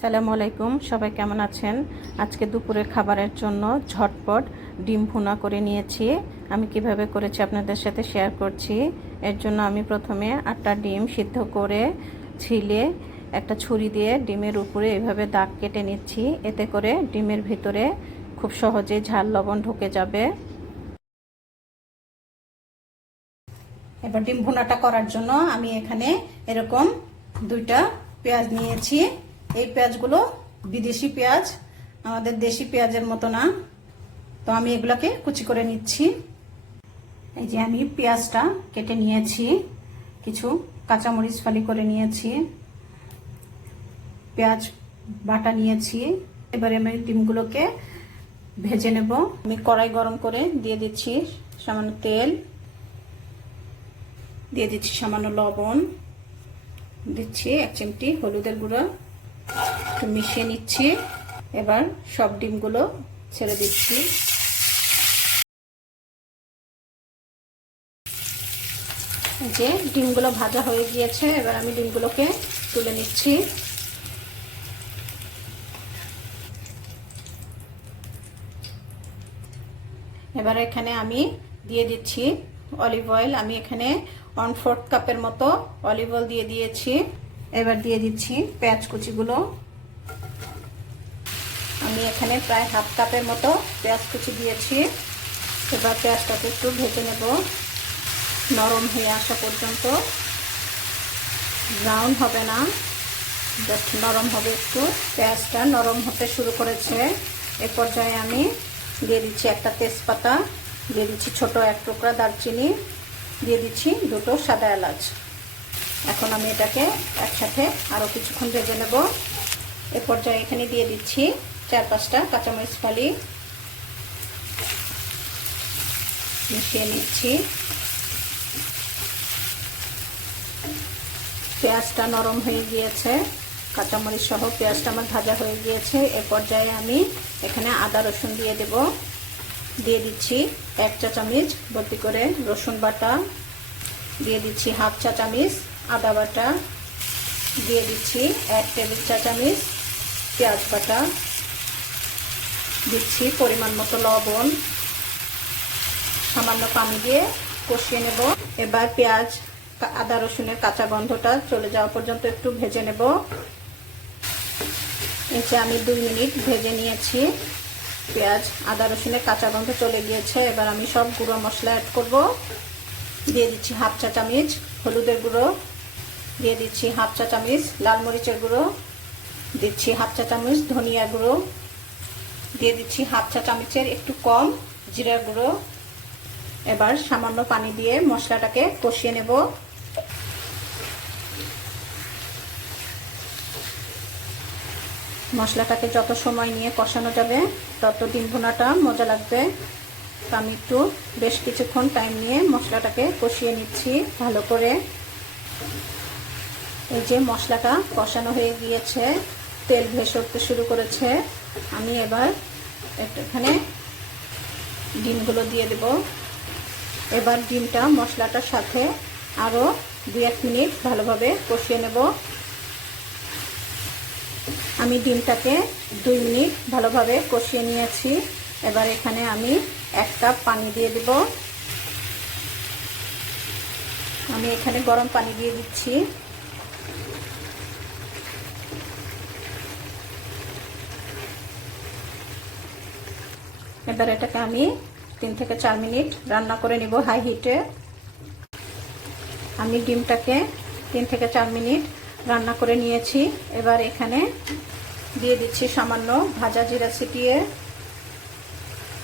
সালামু আলাইকুম, সবাই কেমন আছেন? আজকে দুপুরের খাবারের জন্য ঝটপট ডিম ভুনা করে নিয়েছি। আমি কীভাবে করেছি আপনাদের সাথে শেয়ার করছি। এর জন্য আমি প্রথমে আটটা ডিম সিদ্ধ করে ছিলে একটা ছুরি দিয়ে ডিমের উপরে এভাবে দাগ কেটে নিচ্ছি। এতে করে ডিমের ভিতরে খুব সহজে ঝাল লবণ ঢুকে যাবে। এবার ডিম ভুনাটা করার জন্য আমি এখানে এরকম দুইটা পেঁয়াজ নিয়েছি। এই পেঁয়াজগুলো বিদেশি পেঁয়াজ, আমাদের দেশি পেঁয়াজের মতো না। তো আমি এগুলোকে কুচি করে নিচ্ছি। এই যে আমি পেঁয়াজটা কেটে নিয়েছি, কিছু কাঁচামরিচ ফালি করে নিয়েছি, পেঁয়াজ বাটা নিয়েছি। এবারে আমি ডিমগুলোকে ভেজে নেব। আমি কড়াই গরম করে দিয়ে দিচ্ছি সামান্য তেল, দিয়ে দিচ্ছি সামান্য লবণ, দিচ্ছি এক চিমটি হলুদের গুঁড়ো। মিশিয়ে নিচ্ছি। এবার সব ডিমগুলো ছেড়ে দিচ্ছি। যে ডিমগুলো ভাজা হয়ে গিয়েছে, এবার আমি ডিমগুলোকে তুলে নিচ্ছি। এবার এখানে আমি দিয়ে দিচ্ছি অলিভ অয়েল। আমি এখানে ওয়ান ফোর্থ কাপের মতো অলিভ অয়েল দিয়ে দিয়েছি। এবার দিয়ে দিচ্ছি পেঁয়াজ কুচিগুলো। আমি এখানে প্রায় হাফ কাপের মতো পেঁয়াজ কুচি দিয়েছি। এবার পেঁয়াজটাকে একটু ভেজে নেব। নরম হয়ে আসা পর্যন্ত। ব্রাউন হবে না, জাস্ট নরম হবে একটু। পেঁয়াজটা নরম হতে শুরু করেছে। এ পর্যায়ে আমি দিয়ে দিচ্ছি একটা তেজপাতা, দিয়ে দিচ্ছি ছোটো এক টুকরা দারচিনি, দিয়ে দিচ্ছি দুটো সাদা এলাচ। এখন আমি এটাকে একসাথে আরও কিছুক্ষণ ভেজে নেব। এ পর্যায়ে এখানে দিয়ে দিচ্ছি চার পাঁচটা কাঁচামরিচ ফালি। মিশিয়ে নিচ্ছি। পেঁয়াজটা নরম হয়ে গিয়েছে। কাঁচামরিচ সহ পেঁয়াজটা আমার ভাজা হয়ে গিয়েছে। এ পর্যায়ে আমি এখানে আদা, রসুন দিয়ে দেব। দিয়ে দিচ্ছি এক চা চামচ ভর্তি করে রসুন বাটা। দিয়ে দিচ্ছি হাফ চা চামচ আদা বাটা দিয়ে দিচ্ছি, এক টেবিল চা চামচ পেঁয়াজ বাটা দিচ্ছি, পরিমাণ মতো লবণ, সামান্য পানি দিয়ে কষিয়ে নেব। এবার পেঁয়াজ আদা রসুনের কাঁচা গন্ধটা চলে যাওয়া পর্যন্ত একটু ভেজে নেব। এতে আমি দুই মিনিট ভেজে নিয়েছি। পেঁয়াজ, আদা রসুনের কাঁচা গন্ধ চলে গিয়েছে, এবার আমি সব গুঁড়ো মশলা অ্যাড করব। দিয়ে দিচ্ছি হাফ চা চামচ হলুদের গুঁড়ো। দিয়ে দিচ্ছি হাফ চা চামচ লাল মরিচের গুঁড়ো, দিচ্ছি হাফ চা চামচ ধনিয়া গুঁড়ো, দিয়ে দিচ্ছি হাফ চা চামচের একটু কম জিরা গুঁড়ো। এবার সামান্য পানি দিয়ে মশলাটাকে কষিয়ে নেব। মশলাটাকে যত সময় নিয়ে কষানো যাবে, তত ডিম ভুনাটা মজা লাগবে। তো আমি একটু বেশ কিছুক্ষণ টাইম নিয়ে মশলাটাকে কষিয়ে নিচ্ছি ভালো করে। এই যে মশলাটা কষানো হয়ে গিয়েছে, তেল ভেসে উঠতে শুরু করেছে। আমি এবার এখানে ডিমগুলো দিয়ে দেব। এবার ডিমটা মশলাটার সাথে আরও দু এক মিনিট ভালোভাবে কষিয়ে নেব। আমি ডিমটাকে দুই মিনিট ভালোভাবে কষিয়ে নিয়েছি। এবার এখানে আমি এক কাপ পানি দিয়ে দেব। আমি এখানে গরম পানি দিয়ে দিচ্ছি। এবার এটাকে আমি তিন থেকে চার মিনিট রান্না করে নিব হাই হিটে। আমি ডিমটাকে তিন থেকে চার মিনিট রান্না করে নিয়েছি। এবার এখানে দিয়ে দিচ্ছি সামান্য ভাজা জিরা ছিটিয়ে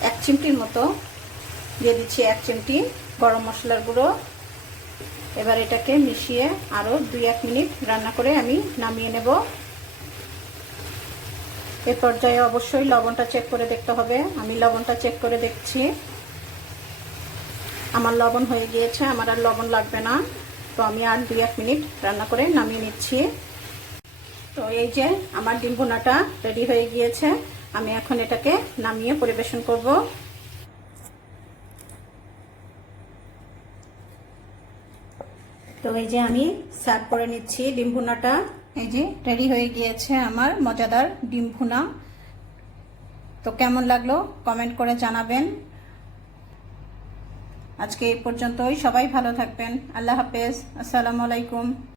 এক চিমটির মতো। দিয়ে দিচ্ছি এক চিমটি গরম মশলার গুঁড়ো। এবার এটাকে মিশিয়ে আরও দুই এক মিনিট রান্না করে আমি নামিয়ে নেব। এ পর্যায়ে অবশ্যই লবণটা চেক করে দেখতে হবে। আমি লবণটা চেক করে দেখছি। আমার লবণ হয়ে গিয়েছে, আমার আর লবণ লাগবে না। তো আমি আর দুই এক মিনিট রান্না করে নামিয়ে নিচ্ছি। তো এই যে আমার ডিম ভুনাটা রেডি হয়ে গিয়েছে, আমি এখন এটাকে নামিয়ে পরিবেশন করব। তো এই যে আমি সার্ভ করে নিচ্ছি ডিম ভুনাটা। এই যে রেডি হয়ে গিয়েছে আমার মজাদার ডিম ভুনা। তো কেমন লাগল? কমেন্ট করে জানাবেন। আজকে এই পর্যন্তই। সবাই ভালো থাকবেন। আল্লাহ হাফেজ। আসসালামু আলাইকুম।